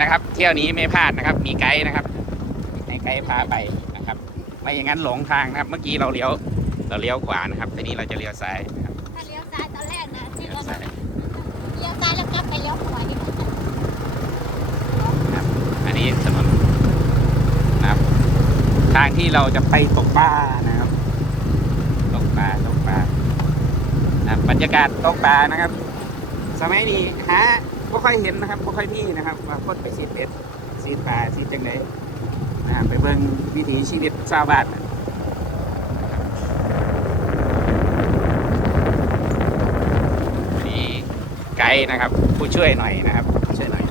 นะครับ เที่ยวนี้ไม่พลาดนะครับ มีไกด์นะครับให้ไกด์พาไปนะครับ ไม่อย่างนั้นหลงทางนะครับ เมื่อกี้เราเลี้ยวเราเลี้ยวขวานะครับทีนี้เราจะเลี้ยวซ้ายนะครับถ้าเลี้ยวซ้ายตอนแรกนะที่เลี้ยวเราซ้ายเลี้ยวซ้ายแล้วกลับไปเลี้ยวขวาอีกครับ อันนี้ถนนนะครับ ทางที่เราจะไปตกปลานะครับตกปลาตกปลานะบบรรยากาศตกปลานะครับ สมัยนี้หา บ่ค่อยเห็นนะครับบ่ค่อยมีนะครับว่าคนไปสีเป็ดสีปลาสีจังไหนะไปเบิ่งวิถีชีวิตชาวบ้านนะนี่ไกด์นะครับ ผู้ช่วยหน่อยนะครับผู้ช่วยหน่อย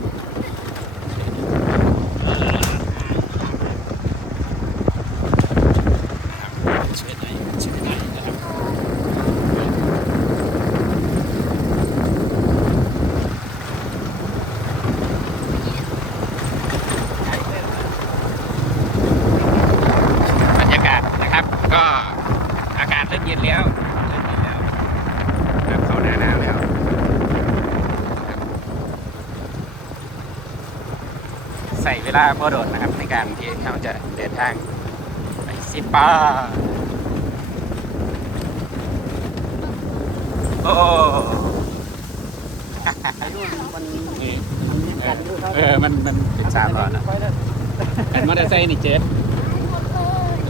ช่วยหน่อยช่วยหน่อยนะครับบรรยากาศนะครับ ก็อากาศเริ่มเย็นแล้วเริ่มเย็นแล้วครับเข้าหน้าหนาวแล้วครับใส่เวลาพอโดดนะครับในการที่เราจะเดินทางไปสิป้าโอ้มันนี่มันมีกันอยู่ครับเออมันมันเป็นสามล้อนะอันมอเตอร์ไซค์นี่เจ็ด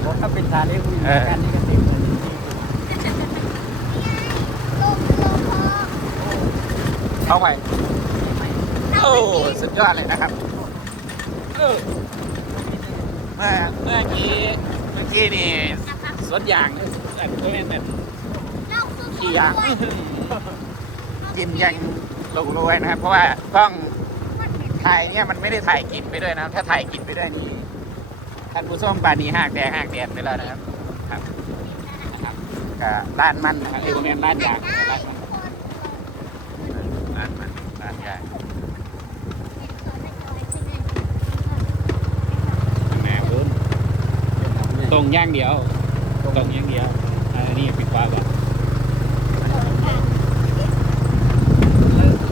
บอกถ้าเป็นทาเล่คุยเออกันนี่ก็ติดเลยลูกลูกพ่อเข้าไปโอ้สุดยอดเลยนะครับ เออเมื่อเมื่อกี้เมื่อกี้นี่สวนยางนี่อันก็เป็นแบบลูกคือขี่ยางอื้อหือกินยังลงรวยนะครับ เพราะว่ากล้องถ่ายเนี่ยมันไม่ได้ถ่ายกินไปด้วยนะครับถ้าถ่ายกินไปด้วยนี่ท่านผู้ชมปานีหักแดงหักแดดไปแล้วนะครับครับนะครับก็ร้านมันนะครับเอ้ยโมเมนร้านยางร้านมันร้านมันร้านยางแหม่คุณ ตรงอย่างเดียว ตรงอย่างเดียวอันนี้ปิดฟ้าก่อน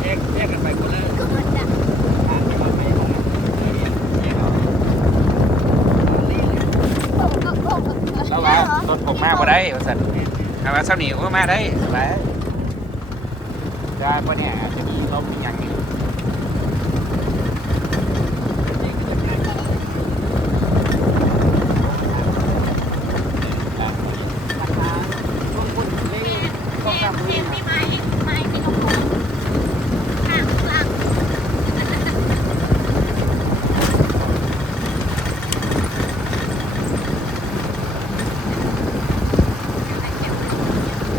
เรียกเรียกกันไปคนละทางไปว่าไปแล้วว่ารถผมมาบ่ได้ว่าสั่นแต่ว่าเช้านี้ก็มาได้สบายได้เพราะเนี่ยอาจจะมีลมมีอย่างนี้ ช่วงคนเล่นต้องทำมือ ที่ไม้ไม้ที่ลูกพ่อข้างหลัง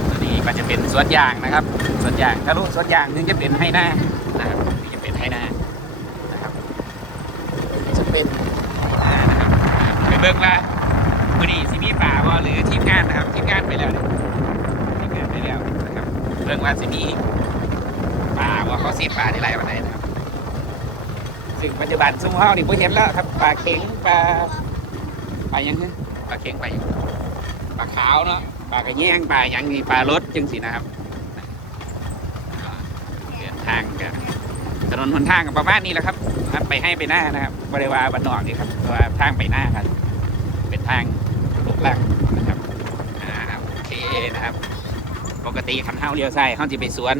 ตัวนี้ก็จะเป็นส วนยางนะครับสวนยางถ้ารู้สวนยางนึงจะเป็นให้หน้านะครับนี่จะเป็นให้หน้านะครับจะเป็นอ่านะครับไปเบิ่งว่ามือนี้สิมีป่าบ่หรือทีมงานนะครับทีมงานไปแล้วเนี่ยทีมงานไปแล้วนะครับเรื่องว่าสิมีป่าว่าเขาเสียป่าที่ไรวันไหนนะครับซึ่งปัจจุบันซุ้มเฮานี่ผมเห็นแล้วครับปลาเข็งปลาปลายังไงปลาเข็งปลาปลาขาวเนาะ ปลากระแยงปลาอย่างนี้ปลารถจังสินะครับอ่าเดินทางกันถนนหนทางก็ประมาณนี้แหละครับครับไปให้ไปหน้านะครับบริวารบันนอกนี่ครับเพราะว่าทางไปหน้ากันเป็นทางลูกลังนะครับอ่าโอเคนะครับ ปกติขันเท้าเลี้ยวซ้ายเขาจะไปสวน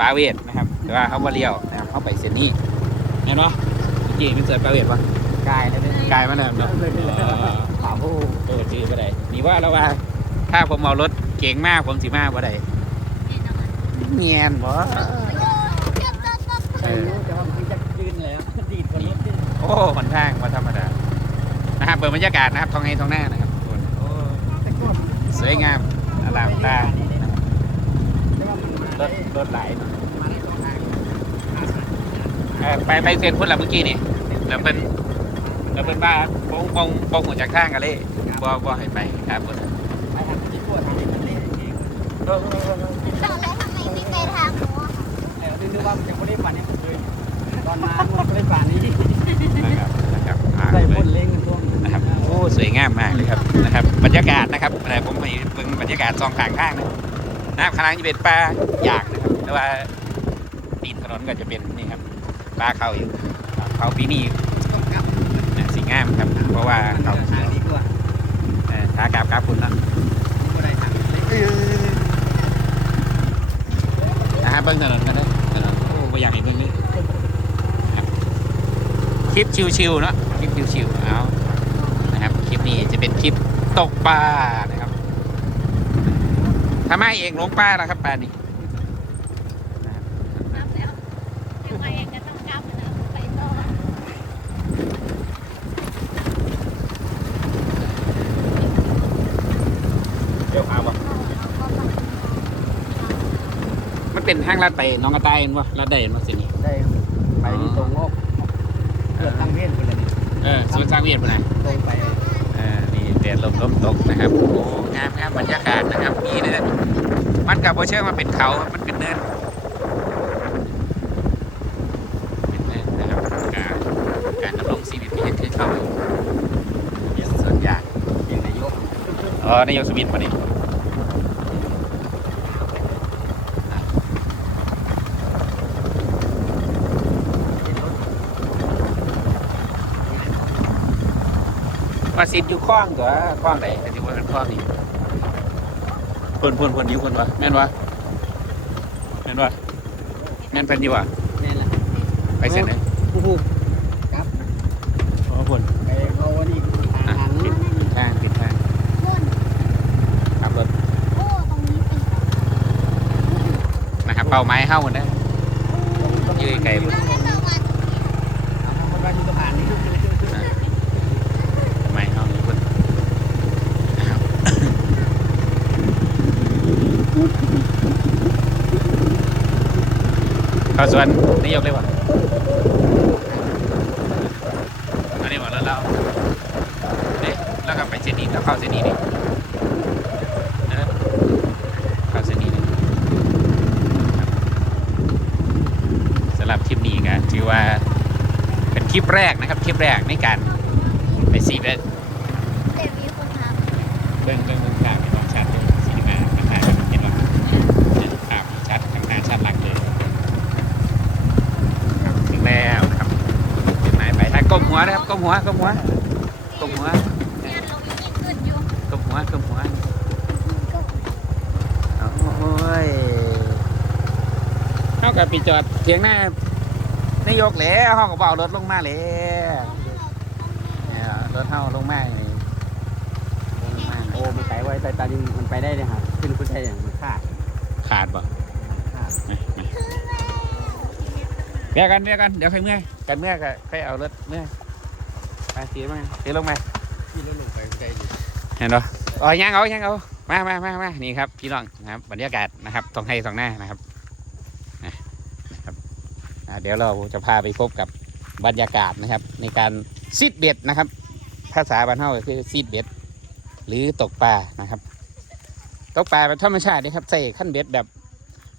ปลาเวทนะครับ แต่ว่าเขาว่าเลี้ยวนะครับเขาไปเส้นนี้เห็นปะจริงเป็นสวนปลาเวทปะกายแล้วเนี่ยกลายมาแล้วเนาะเออข่าวผู้เออจื้อไปได้นี่ว่าเราว่า ถ้าผมเอารถเก่งมากผมสิมาบ่ได้เงียนบ่ใช่รู้จะทำคือจะยืนแล้วดีดคนนี้ขึ้นโอ้หนทางว่าธรรมดานะครับเปิดบรรยากาศนะครับท้องไห้ท้องหน้านะครับทุกคนโอ้แต่ก่อนสวยงามอลามตาแต่ว่ามันรถรถไหลายเนาะมาได้สองทางเออไปไปเซ็นพุ่นละเมื่อกี้นี่แล้วเป็นแล้วเป็นบ้าปงปงปงหัวจากทางกันเลยบ่บ่ให้ไปครับพุ่น เออเออเออแล้วทำไมไม่ไปทางหัวแต่เราดูว่ามันจะไม่ได้ป่านนี้มันเลยตอนมามันก็ได้ป่านนี้นะครับนะครับอ่าได้พ่นเล้งกันร่วมนะครับโอ้สวยงามมากเลยครับนะครับบรรยากาศนะครับอะไรผมไปเบิ่งบรรยากาศสองข้างข้างนะนะครับข้างล่างจะเป็นปลาหยากนะครับแต่ว่าตีนถนนก็จะเป็นนี่ครับปลาเขาอยู่เขาปีนี้ต้องกลับนะสีงามครับ เพราะว่าเขาทางดีกว่าเอ่อขากราบกราบคุณเนาะบ่ได้ทางเล็กนะฮะ เบิ้งถนนกันได้ถนนโอ้ไม่อยากเห็นเบิ้งนี่ครับคลิปชิวๆเนาะคลิปชิวๆเอานะครับคลิปนี้จะเป็นคลิปตกปลานะครับทำไมเองลงปลาแล้วครับปลานี่ กลับแล้วยังไงก็ต้องกลับนะไปต่อ เดี๋ยวเอาวะ มันเป็นห้างลาดไปน้องกระต่ายเห็นวะลาดได้เห็นวะสินี่ได้ไปนี่ตรงออกเกิดตั้งเวียนไปเลยนี่เออสวนสร้างเวียนปะนะตรงไปเออนี่แดดลมลมตกนะครับโอ้งามงามบรรยากาศนะครับมีเลยมันกับโบเชื่อมาเป็นเขาครับมันเป็นเนินเป็นเนินนะครับการการดำรงชีวิตมันยังคือเขาอยู่เดี๋ยวส่วนใหญ่อย่างนายกอ๋อนายกสมิธพอดี มาสิทธิ์อยู่คล้องตัวคล้องไหนแต่ที่ว่าเป็นคล้องนี่เพิ่นเพิ่นเพิ่นอยิ้คนวะแม่นวะแม่นวะแม่นเพิ่นดีวะนี่แหละไปเสร็จเลยโอ้โหครับโอ้เพิ่นไปเขาวันนี้ทางปิดทางปิดทางนู่นขับรถโอ้ตรงนี้เป็นนะครับเป้าหมายเฮ้านะยืดไกล เอาแล้วเราวัด เอาคนไปที่สะพานนี้ หมายเฮ้าอยู่เพิ่นนะครับเข้าสวนนายกเลยวะอันนี้หมดแล้วเราเอ๊ะแล้วก็ไปเจนีแล้วเข้าเจนีดิเออเข้าเจนีเลยครับสำหรับคลิปนี้ก็ถือว่าเป็นคลิปแรกนะครับคลิปแรกในการไปซีเบสเดี๋ยวมีคนถามเบิ่งเบิ่งเบิ่งภาพเป็นน้องชัดเลยซีนีมาข้างหน้าเห็นว่าเห็นภาพชัดข้างหน้าชัดหลักเลยครับถึงแล้วนะครับจุดหมายปลายทางก้ม หัวนะครับก้มหัวก้มหัวก้มหัวงานเรายังขึ้นอยู่ก้มหัวก้มหัวโอ้ยเข้ากับปีจอดเถียงหน้านายกแล้วห้องก็เบารถลงมาแล้วเนี่ยรถเท่าลงมานี่ลงมาโอ้มันไปไว้ไปตาดินมันไปได้เลยฮะขึ้นขึ้นได้อย่างมันขาดขาดบ่ขาดไม่ไม่เมียกันเมียกันเดี๋ยวใครเมื่อยกันเมื่อยก็ใครเอารถเมื่อย ไปตีมาตีลงมาที่รถลงไปได้อยู่เห็นปะอ๋อยังเอายังเอามามามามานี่ครับพี่น้องนะครับบรรยากาศนะครับตรงให้ตรงหน้านะครับนะนะครับอ่าเดี๋ยวเราจะพาไปพบกับบรรยากาศนะครับ ในการซีดเบ็ดนะครับ ภาษาบ้านเฮาก็คือซีดเบ็ด หรือตกปลานะครับ ตกปลาแบบธรรมชาตินี่ครับใส่ขั้นเบ็ดแบบ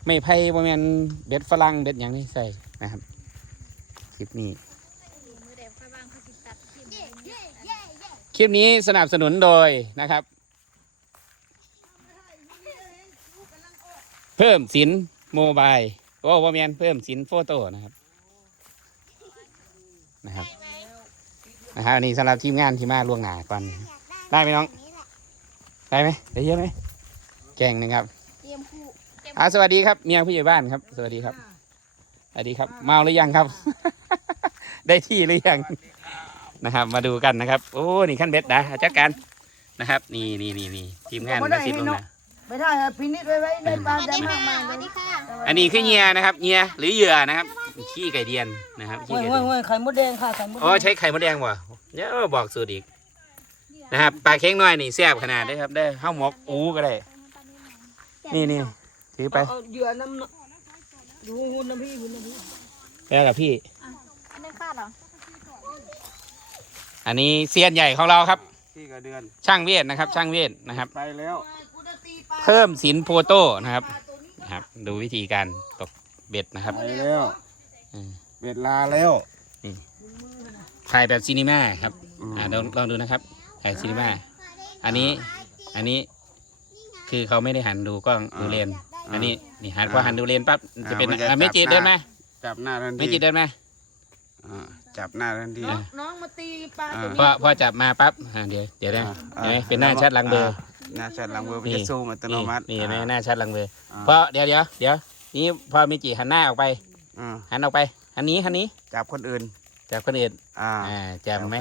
ไม่ไผ่บ่แม่นเบ็ดฝรั่งเบ็ดอย่างนี้ใส่นะครับคลิปนี้ มือเด็กพบางเขาติดตัดทิม คลิปนี้สนับสนุนโดยนะครับ เพิ่มสินโมบายโอ้บ่แมนเพิ่มสินโฟโต้นะครับนะครับนะครับอันนี้สำหรับทีมงานที่มาล่วงหน้าก่อน ได้ไหมน้อง ได้ไหมได้เยอะไหมแก่งหนึ่งครับเตรียมคู่เตรียมอ่าสวัสดีครับเมียผู้ใหญ่บ้านครับ สวัสดีครับสวัสดีครับ เมาหรือยังครับ ได้ที่หรือยัง นะครับ มาดูกันนะครับ โอ้ นี่ขั้นเบ็ดนะจัดการนะครับ นี่นี่นี่นี่ทีมงานมาสิบลงนะไม่ได้ครับพินิจไว้ไว้ได้ปลาสวัสได้ดีมากค่ะมายสวัสดีค่ะอันนี้คือเหยียนะครับเหยียหรือเหยื่อนะครับ ขี้ไก่เดียนนะครับขี้เว้ยไก่เว้เดียยนเว้ยไข่มดแดงค่ะไข่มดแดงอ๋อใช้ไข่มดแดงว่ะเดี๋ยวบอกสูตรอีกนะครับปลาเค็งน้อยนี่แซ่บขนาดได้อครับ ได้ข้าวหมกอูก็ได้ นี่นี่ถือไปเอาเหยื่อน้ำน่ะดูหุ่นน้ำพี่หุ่นน้ำพี่แล้วกับพี่อันนี้คาดเหรอ อันนี้เซียนใหญ่ของเราครับ ที่กระเดือนช่างเวทนะครับ ช่างเวทนะครับ ไปแล้วเพิ่มสินโพโต้นะครับนะครับ ดูวิธีการตกเบ็ดนะครับไปแล้วอืมเบ็ดลาแล้วถ่ายแบบซีนีมาครับ อ่าลองลองดูนะครับถ่ายซีนีมาอันนี้อันนี้คือเขาไม่ได้หันดูกล้องดูเลนอันนี้นี่หันพอหันดูเลนปั๊บจะเป็นอ่ามันจะอะไม่จีจับหน้าเดินไหมจับหน้าทันทีไม่จีเดินไหมอ่า จับหน้าทันที น้องน้องมาตีปลาตัวพอนี้พอจับมาปั๊บอ่าเดี๋ยวเดี๋ยวนะอ่าเห็นไหมเป็นหน้าชัดหลังเบอร์ หน้าชัดหลังเบอร์มันจะซูมอัตโนมัตินี่เห็นไหมหน้าชัดหลังเบอร์อ่าเพราะเดี๋ยวเดี๋ยวเดี๋ยวนี่พอมีจีหันหน้าออกไป อ่าหันออกไปหันนี้หันนี้จับคนอื่น จับคนอื่นอ่าอ่าจับไหม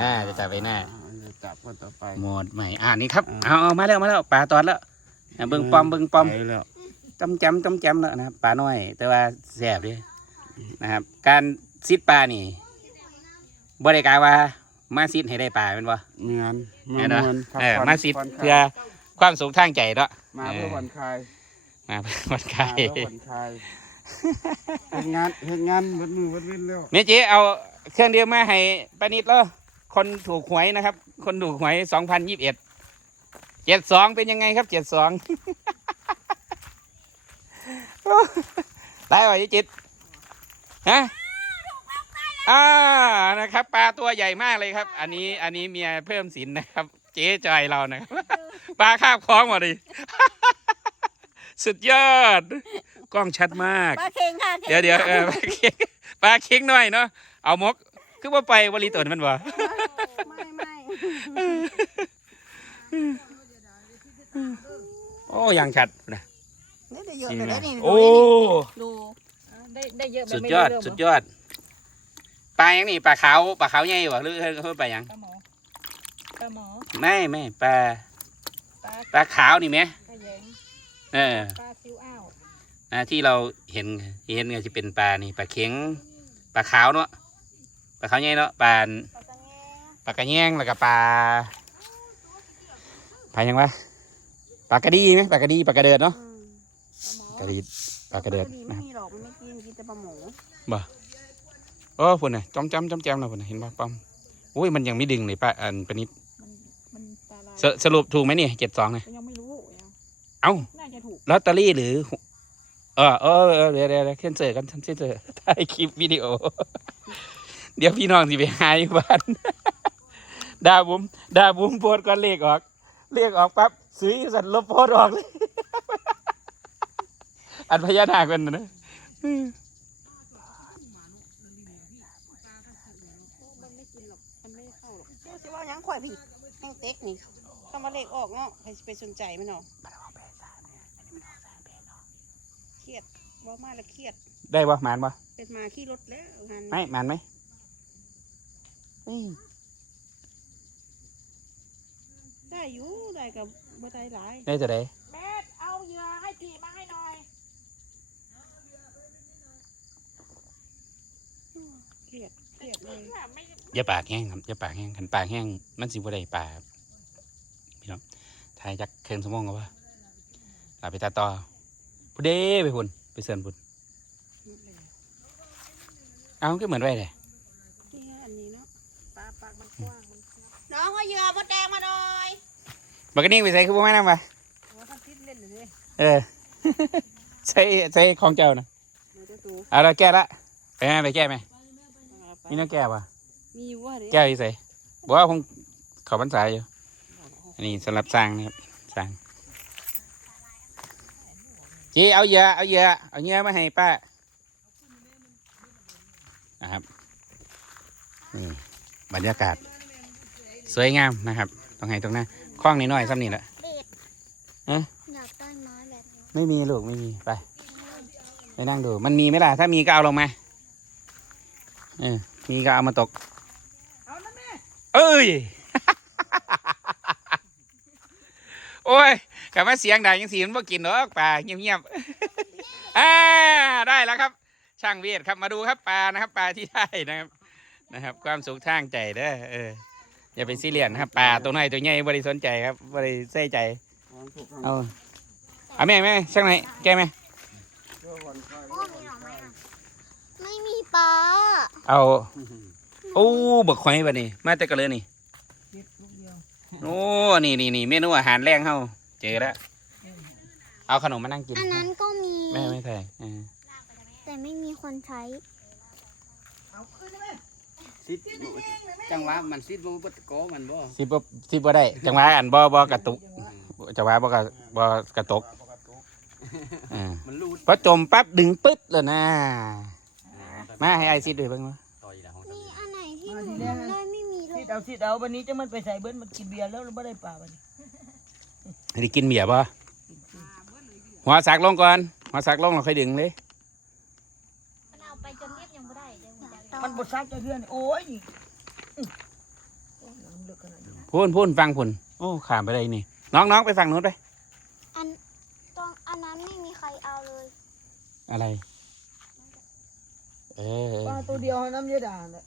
อ่าจะจับไว้หน้าจะจับคนต่อไป หมดใหม่อ่านี่ครับอ่า เอาเอามาแล้วมาแล้วปลาตอดแล้วอ่าเบิ่งปอมเบิ่งปอม ไปแล้วจำจำจำจำแล้วนะครับปลาน้อย แต่ว่าแสบดินะครับ การซิดปลานี่ บริการว่ามาซิดให้ได้ปลาเป็นบ่เงินแน่นอนพักเออผ่นมาซิดผ่นคลายเพื่อความสุขทางใจเนาะมาเพื่อผ่อนคลายมาเพื่อผ่อนคมาลายเพื่อผ่อนคลายเฮ็ดงานเฮ็ดงานวัดมือวัดเว้นแล้วเมจิเอาเครื่องเดียวมาให้ปานิดแล้วคนถูกหวยนะครับ คนถูกหวยสองพันยี่สิบเอ็ดเจ็ดสองเป็นยังไงครับเจ็ดสองได้ป่ะยี่จิตฮะ อ่านะครับ ปลาตัวใหญ่มากเลยครับ อันนี้อันนี้เมียเพิ่มสินนะครับ เจ๊จอยเรานะครับ ปลาคาบคล้องหมดเลยสุดยอด กล้องชัดมาก ปลาเค็งค่ะเดี๋ยวเดี๋ยวเออปลาเค็งปลาเค็งหน่อยเนาะเอามกคือว่าไปวลีตนมันบ่ไม่ไม่โอ้ยังชัดนะนี่ได้เยอะเลยนะนี่โอ้ดูได้ได้เยอะแบบสุดไม่ยอดเรื่งสุดยอด ปลายังนี่ปลาขาวปลาขาวใหญ่บ่หรือเพิ่นปลาหยังปลาหมอปลาหมอไม่ไม่ปลาปลาปลาขาวนี่ไหมขยงเออปลาซิวอ้าวนะที่เราเห็นเห็นก็จะเป็นปลานี่ปลาเข็งปลาขาวเนาะปลาขาวใหญ่เนาะปลาปลาตะแงปลากระแยงแล้วก็ปลาปลาหยังวะปลากระดีไหมปลากระดีปลากระเดิดเนาะอืมกระดีปลากระเดิดไม่นะครับมีหรอกมันไม่กินกินแต่ปลาหมู โอ้พุ่นน่ะจอมจำจอมแจมนะพุ่นน่ะเห็นป่ะปั๊มอุ้ยมันยังไม่ดึงเลยป้าอันปะนิดมันมันปลาลายสสรุปถูกไหมเนี่ยเจ็ดสองเนี่ยยังไม่รู้ยังเอ้าน่าจะถูกลอตเตอรี่หรือ เออเออเออเดี๋ยวเดี๋ยวเดี๋ยวเขียนเสิร์กันเขียนเสิร์ถ่ายคลิปวิดีโอ เดี๋ยวพี่น้องสิไปหาอยู่บ้านด่าบุ้มด่าบุ้มโพดก่อนเลขออก เลขออกปั๊บซื้อสัตว์ลบโพดออกเลยอันพญานาคเป็นนะ มันไม่กินหรอกมันไม่เข้าหรอก เชื่อสิว่าหยัง ข่อยพี่แห้งเต็กนี่คำว่าเลขออกเนาะใครสิไปสนใจมันเนาะเครียดว่ามาแล้วเครียด ได้ปะหมานปะเป็นมาขี้รถแล้วงานไม่หมานไหมได้อยู่ได้กับบ่ได้หลายได้จะได้แม่เอาเหยื่อให้พี่มาให้หน่อยเครียด เครียดเลยไม่อย่าปากแห้งครับอย่าปากแห้งขันปากแห้งมันสิบ่ได้ปลาครับพี่น้องทายจักเครื่องสมองก็ว่าลาไปตาต่อพุเด้ไปพุ่นไปเสิร์นพุ่นเอาก็เหมือนไรเลยนี่อันนี้เนาะปลาปากมันกว้างมันน้องเอาเหยื่อมดแดงมาหน่อยมันก็นิ่งไปใส่คือบ่แม่นำปะหัวท่านพิษเล่นเลยเออใส่ใส่ของเจ้านะมาเจ้าตูเอาเราแก้ละไปแม่ไปแก้ไหมเอาไป มีน้องแก้ปะมีอยู่ว่าเด้แก้อีใส่บอกว่าผมเขอพรรษาอยู่อันนี้สำหรับสร้างนะครับสร้างจีเอาเหยื่อเอาเหยื่อเอาเหยื่อมาให้ป้านะครับนี่บรรยากาศ สวยงามนะครับตรงไหนตรงหน้าคล้องนิดหน่อยๆซ้ำนี่แหละเด็ดฮะอยากได้ไม้แบบนี้ไม่มีลูกไม่มีไปไปนั่งดู มันมีไหมล่ะ ถ้ามีก็เอาลงมาเออ มีก็เอามาตกเอานะแม่เอ้ย โอ้ยกลับมาเสียงดังยังสีมันบ่กินหรอกปลาเงียบๆอ่าได้แล้วครับ ช่างเวียดครับมาดูครับปลานะครับ ปลาที่ได้นะครับ นะครับ ความสุขทางใจเด้อเอออย่าเป็นซีเรียสนะครับปลาตัวน้อยตัวใหญ่บริสนใจครับบริใส่ใจเอาเอาแม่แม่ช่างไหนแกไหม ไม่มี ปลาเอาโอ้บักหอยบะนี่มาแต่กะเลยนี่เก็บลูกเดียวโอ้นี่นี่นี่เมนูอาหารแรงเฮาเจอแล้วเอาขนมมานั่งกินอันนั้นก็มีแม่ไม่ใส่เออแต่ไม่มีคนใช้เอาขึ้นได้ไหมซิดจังหวะมันซิดบ่บ่โกมันบ่สิบบ่สิบบ่ได้ จังหวะอันบ่บ่กระตุกจังหวะบ่กระบ่กระตกเออมันรูดพอจมปั๊บดึงปึ๊ดเลยนะ มาให้ไอซิดด้วยเบ้างวะต่อยแล้วมีอันเอาสิเอาวันนี้จะมันไปใส่เบิ้ลมันกินเบียร์แล้วเราไม่ได้ปลาวันนี้อันนี้กินเบียร์ป่ะหัวสักลงก่อนหัวสักลงเราค่อยดึงเลยมันเอาไปจนเรียบยังไม่ได้เลยมันจะมันบดซักจะเพื่อนโอ้ยนี่อื้อโอ้ยน้ำเลือกขนาดนี้พูนพูนฟังพูนโอ้ขามไปเลยนี่ น้องน้องไปฝั่งนู้นไปอันตรงอันนั้นไม่มีใครเอาเลย อะไร เออปลาตัวเดียวน้ำเยอะด่าเลย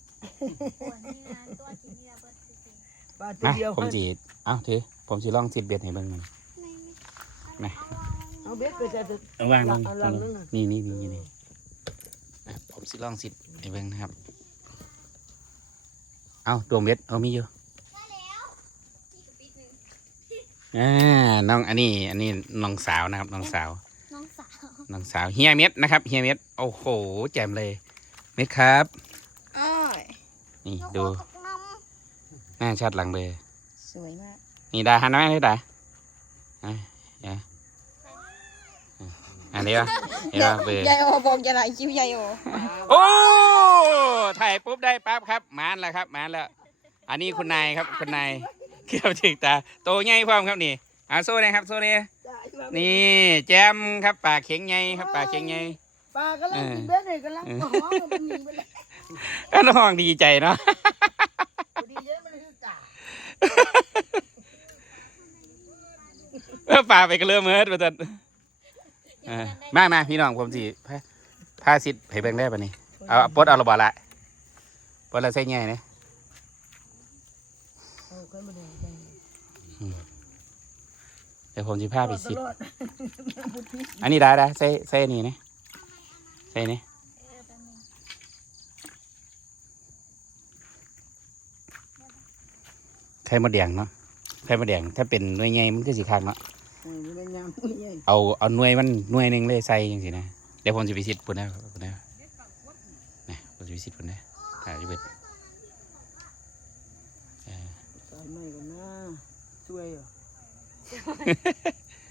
ส่วนนี่นะตัวกินเบียร์เบิร์ดจริงปลาตัวมาเดียวผมจีเอ้าถือผมจีลองสิดเบ็ดให้เบิ่งมันๆไม่ไม่ไหนเอาเบ็ดไปใส่ตัวเอาวางลงเอาลังนึงน่ะนี่นี่นี่นี่อะผมสิลองสิดให้เบิ่งนะครับ เอาดวงเบ็ดเอามีอยู่อ่าน้องอันนี้ อันนี้น้องสาวนะครับน้องสาว น้องสาว น้องสาวเฮียเม็ดนะครับเฮียเม็ดโอ้โหแจ่มเลยเม็ดครับอ้อยนี่น้องดูขอน้หน้าชัดหลังเลยสวยมาก นี่ดาหันมาให้ดาอะอะอันนี้วะเห็นป่ะเบอร์ยายโอบอกจะไหลคิ้วยายโอโอ้ถ่ายปุ๊บได้ปั๊บครับมานแล้วครับมานแล้ว อันนี้คุณนายครับคุณนายเกี่ยวถึงตาโตใหญ่พร้อมครับนี่เอาโซ่เลยครับโซ่เลยนี่แจมครับปากเข็งใหญ่ครับปากเข็งใหญ่ ปลากำลังกินเบ็ดเลยกำลังหอมมันหนีไปเลยก็น้องดีใจเนาะพอดีเยอะมันคือจ่าเออป่าไปก็เริ่มเมิดไปตัดเออมามาพี่น้องผมสิพาพาสิทธิ์ให้เบิ่งได้ปะนี่เอาปลดเอาระบอละปลดละใส่ใหญ่เนี่ยเอาขึ้นมาดูเดี๋ยวผมสิพาไปสิทตธิ์ลอดอันนี้ได้ได้ใส่ใส่นี่นะใส่นี่ำเออแป๊บนึงไข่มดแดงเนาะไข่มดแดงถ้าเป็นหน่วยใหญ่มันก็สิคักเนาะเออมันเป็นยำมันใหญ่เอาเอาหน่วยมันหน่วยหนึ่งเลยใส่ยังสินะเดี๋ยวผมจะไปสิทธิ์ปุ่นนะปุ่นนะนะผมจะไปสิทธิ์ปุ่นนะถ่ายอยู่เบิดเออใส่ไม่กันนะช่วยเหรอ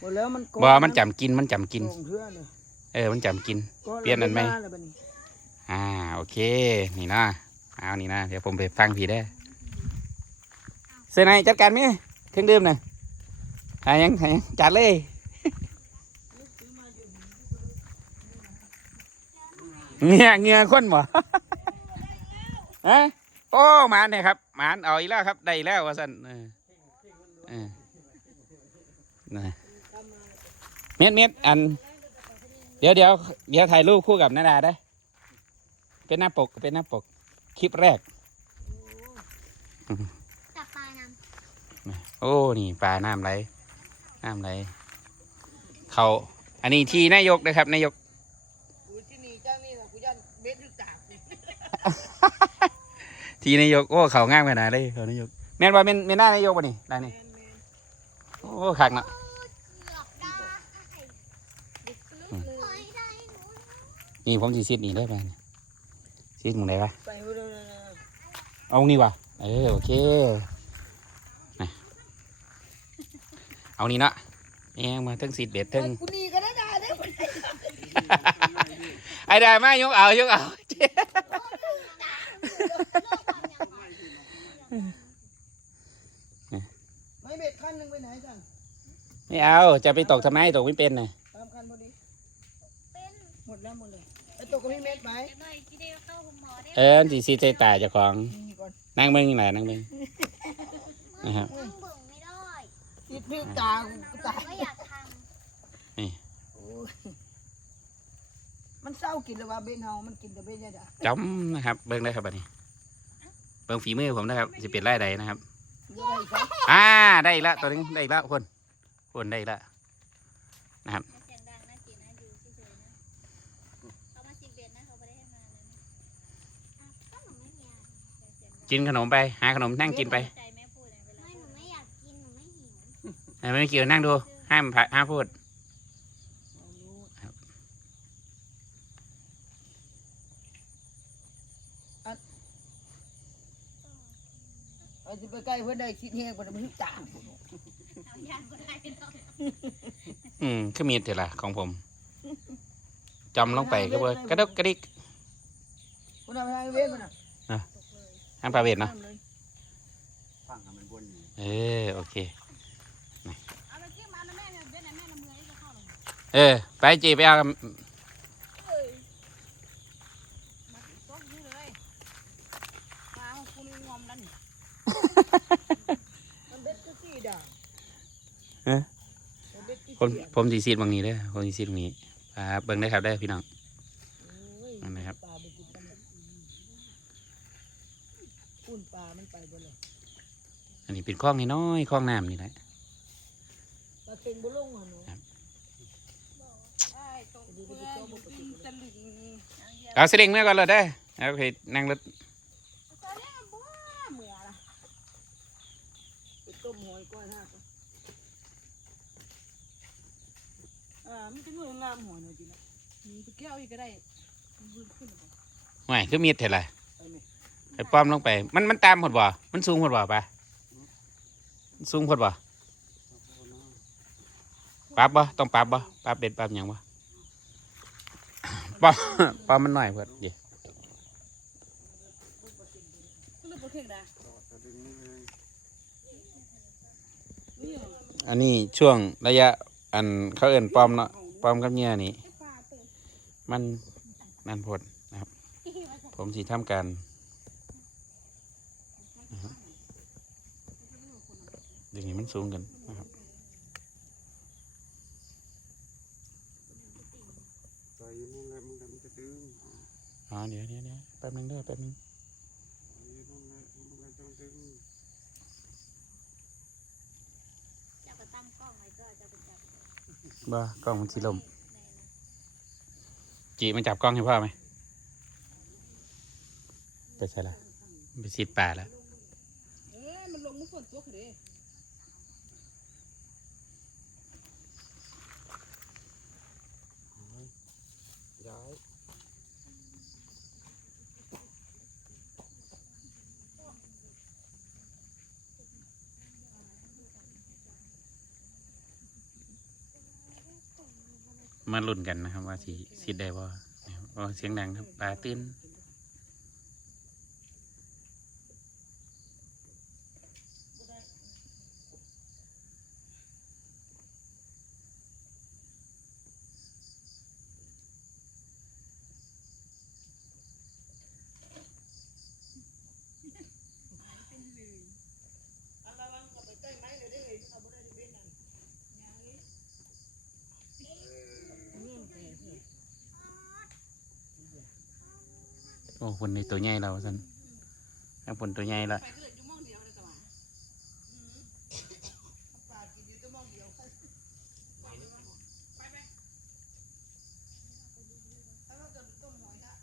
หมดแล้วมันโกงบ่มันจำกินมันจำกินโกงเพื่อนเลย เออมันจำกินก็เปลี่ยนอันไหมแล้วบัดนี้อ่าโอเค นี่นะเอานี่นะเดี๋ยวผมไปฟังพี่ได้อเสนายจัดการมั้ยเครื่องดื่มน่ะหายังหายังจัดเลยเงียเงียคนบ่ฮะโอ้หมานเนี่ยครับหมานเอาอีกแล้วครับได้อีกแล้วว่าสันเออเออนะเม็ดเม็ดอัน เดี๋ยวเดี๋ยวเดี๋ยวถ่ายรูปคู่กับนาดาได้ เป็นหน้าปกเป็นหน้าปก คลิปแรก จับปลานำโอ้นี่ปลาน้ำไหลน้ำไหลเขาอันนี้ที่นายกนะครับนายกกูที่นี่จ้างนี่นะกูยันเบ็ดอยู่จากที่นายกโอ้เขาง่ามขนาดเลยเขานายกแม่นว่าเป็นเป็นหน้านายกป่ะนี่ได้นี่โอ้ขักเนาะ เกือบได้ไม่ได้หนู นี่ผมสีซิดนี่ได้ไหมซิดมึงไหนวะไปเรื่อยเอานี่วะเออโอเคนะเอานี่เนาะเองมาทั้งสีเบ็ดทั้งกูนี่ก็ได้ด่าได้ไอ้ได้มายกเอายกเอาไม่เบ็ดคันหนึ่งไปไหนจังไม่เอาจะไปตกทำไมตกไม่เป็นนะ เออสีซีใจตายเจ้าของนี่ก่อนนั่งเบิ้งยังไงนั่งเบิ้งนะครับ มึงเบิ่งไม่ได้ติดพี่ตากูตายไม่อยากทโอ้ยมันเศร้ากินเลยว่าเบ็ดเฮามันกินแต่เบ็ดยาดาจำนะครับ เบิ้งได้ครับบัดนี้ เบิ้งฝีมือผมนะครับจะเป็นไร่ใดนะครับเยอะได้ครับอ่าได้อีกแล้วตัวนึงได้อีกแล้วคนคนได้อีกแล้วำอย่าเกินขนมไป หาขนมนั่งกินไปใจแม่พูดเลยเวลาไม่หนูไม่อยากกินหนูไม่หิวเออไม่เกี่ยวนั่งดู ห้ามผ่าห้ามพูดเอาจะไปใกล้เพื่อนได้คิดเฮงบ่ได้มันตามเอายางก็ได้เนาะอืมคือมีดเถอะล่ะของผมจำลงไปก็เบิดกระดกกระดิกคนเอาไปทางเว็บมันน่ะ ห้ามปลาเบ็ดเนาะเลยเออโอเคเอาไปจิ้มเอานะแม่เนี่ยเบ็ดไหนแม่ละเมือจะเข้าเลยเออไปจีไปเอากับมาตกนี่เลยปลาของคุณงอมแล้วนี่มันเบ็ดก็สี่ด่างเอ๊ะมันเบ็ดที่ผมเสียผมสีซีดบางนี้เด้อผมสีซีดบางนี้ครับเบิ่งได้ครับได้อพี่น้อง โอ้ย นั่นนะครับ ปลาไปกินกันหมดปูนปลามันไปหมดเลย อันนี้เป็น คลองน้อยๆคลองน้ำนี่แหละปลาเค็งบุลงหัวหนูได้ตกเพื่อนกินตะลึงเอาเสด็งเมื่อก่อนเลยได้อเอาไปนั่งรถตอนนี้บ้าเหมือละไปต้มหอยก้อยห้าก็อ่ามันจะงวยงามหัวหนูจริงนะมีไปแก้วอีกก็ได้บืนขึ้นไปห่วยคือมีดเท่าไหร่ไปไหมไปป้อมลงไป มันมันตามหดบ่ มันสูงหดบ่ปะมัน สูงหดบ่ปรับบ่ต้องปรับบ่ปรับเด็ดปรับหยังบ่ป้อมป้อมมันหน่อยเพิ่นเดี๋ยวก็เยอันนี้ช่วงระยะ อันเขาเอิ้นปอมเนาะปอมกับเหยื่อนี่มันนันพดนะครับ ผมสิทำการนะครับเดี๋ยวนี้มันสูงกันนะครับใส่อยังนั่นแหละมึงทำจะดึงอ๋อเดี๋ยวเดี๋ยวเดี๋ยวแป๊บนึงเด้อแป๊บนึงใส่อยังนั่นแหละมึงก็ต้องดึงเจ้าก็ตั้งกล้องไว้ก็จะไปจับบ่กล้องมันสิลมจีมันจับกล้องให้พ่อไหมไปใช่ละไปซีดป่าแล้วเอ้ยมันลงมุกฝนตัวคือเด้ย้ มาลุ้นกันนะครับ ว่าสีสีได้บ่เพราะว่าเสียงดังครับปลาตื่น อะไรวะก็ไปใกล้ไม้เลยได้เลยเอาบ่ได้ได้เบ็ดนั่นนี่มันเป็นไง โอ้คนในตัวใหญ่เราสันถ้าคนตัวใหญ่ละ ไปก็เลยอยู่หมองเดียวเลยจ้ะว่า ปลากินอยู่แตัวมองเดียว ไปไป ถ้าเราจะต้มหอยนะ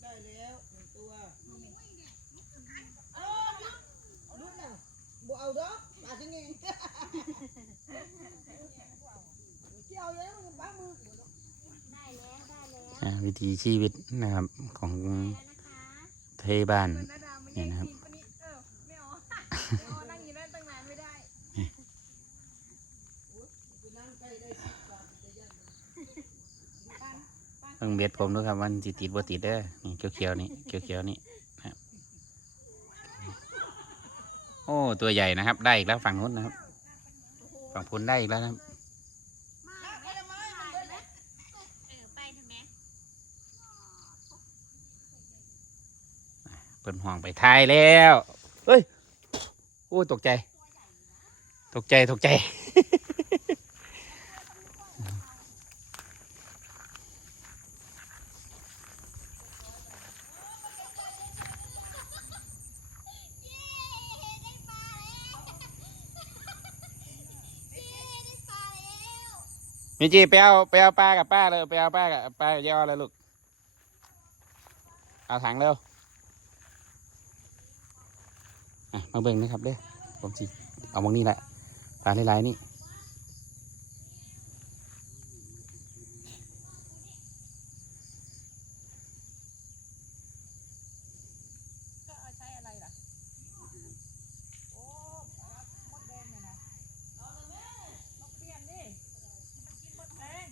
ได้แล้วหนึ่งตัวเอาลุ้นน่ะบ่เอาดอกปลาจะเงี้ยเกี่ยวเยอะมันบ้ามือ ได้แล้วได้แล้ว อ่าวิ ถีชีวิตนะครับของได้แล้วนะคะเทบ้านเนี่ยนะครับเออไม่เอาอ๋อนั่งอยู่นั่นตั้งนานไม่ได้เพิ่งเบ็ดผมด้วยครับวันสิติดบ่ติดเด้อนี่เขียวๆนี่เขียวๆนี่นะครับโอ้ตัวใหญ่นะครับ ได้อีกแล้วฝั่งนู้นนะครับฝั่งพุนได้อีกแล้วนะครับ มาไปทำไมเออไปทำไม เปิดห่วงไปท้ายแล้วเฮ้ยโอ้ยตกใจ ตกใจตกใจได้ปลาแล้วเย้ได้ปลาแล้วมิจีไปเอาไปเอาปลากับป้าเลยไปเอาปลากับป้ากับย่อเลยลูก เอาถังเร็วอะ มาเบิ่งนะครับเด้อผมสิเอามองนี่แหละปลาหลายๆนี่ ก็เอาใช้อะไรล่ะ โอ้มดแดงเลยนะเอาเลยแม่นกเปลี่ยนดิ มันกินมดแดง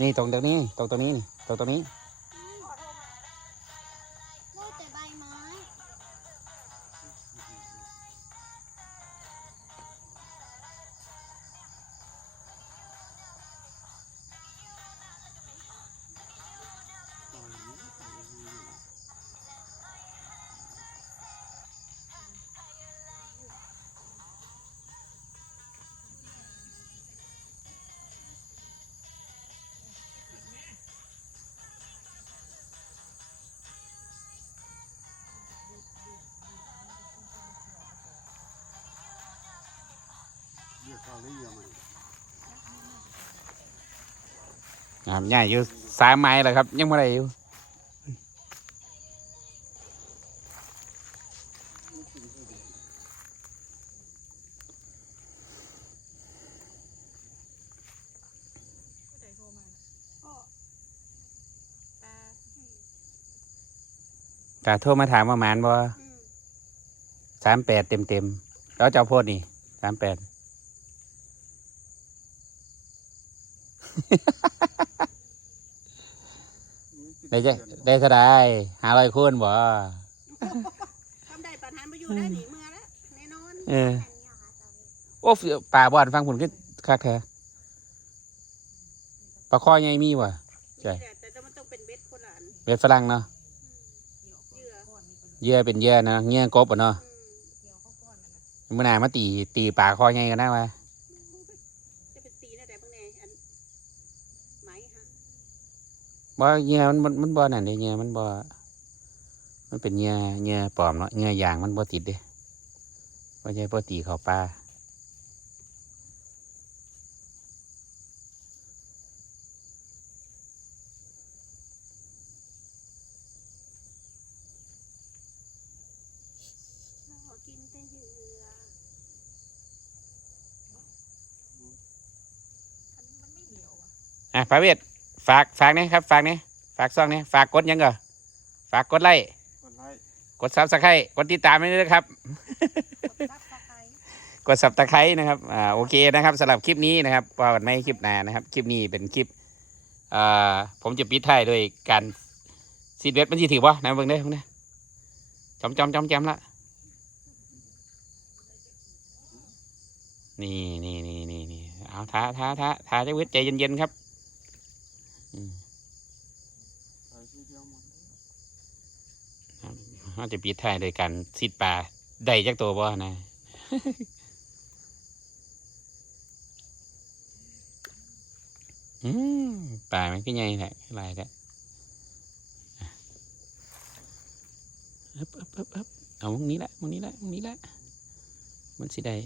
นี่ตรงตรงนี้ตรงตรงนี้นี่ตรงตรงนี้ ครับใหญ่อยู่สามไม้แล้วครับ ยังไม่ได้อยู่ผู้ใดโทรมาน่ะพ่อตากาโทรมาถามว่ามานบ่สามแปดเต็มเต็มแล้วเจ้าโพดนี่สามแปด ได้จะได้เท่าไดหาร้อยคูณบ่ทำได้ปัญหามาอยู่ได้หนีเมื่อแล้วแน่นอนเอออันนี้เหรอคะสามีโอ้ป่าบ่อนฟังผุนก็คักแท้ปลาข้อใหญ่มีว่ะใช่มีแต่แต่มันต้องเป็นเบ็ดคนละอันเบ็ดฝรั่งเนาะเหยื่อเหยื่อเป็นเหยื่อนะเหยื่อกบอะเนาะอืมเมื่อหนามาตีตีปลาข้อใหญ่กันได้วะจะเป็นตีนะแต่บางแน่อันไหมฮะ บ่เหยื่อมันมันมันบ่นั่นเด้เหยื่อมันบ่มันเป็นเหยื่อเหยื่อปลอมเนาะเหยื่อยางมันบ่ติดเด้บ่ใช่บ่ตีเข้าปลาขอกินแต่เหยื่อมันไม่เหนียวอะอะพระเวท ฝากฝากนี่ครับ ฝากนี่ฝากซ่องนี่ฝากกดหยังก่อฝากกดไลค์คนไล่กดซับสไครต์กดติดตามไว้ด้วยนะครับกดซับสไครต์กดสับตะไคร้นะครับอ่าโอเคนะครับสำหรับคลิปนี้นะครับพอกันไม่คลิปหน้านะครับ คลิปนี้เป็นคลิปอ่าผมจะปิดท้ายโดยการซีดเวทมันสิถือป่ะนะเบิ่งได้อเบิ่งได้อจอมจอมจอมแจมละนี่นี่นี่นี่นี่เอาท้าท้าท้าท้าเจ้าเวทใจเย็นๆครับอืม ใส่ทีเดียวหมด เราจะปิดท้ายโดยการซีดปลาได้จักตัวบ่นะอืมปลามันก็ใหญ่แหละลายแหละอึ๊บอึ๊บอึ๊บอึ๊บเอามุงนี้แหละมุงนี้แหละมุงนี้แหละมันสิได้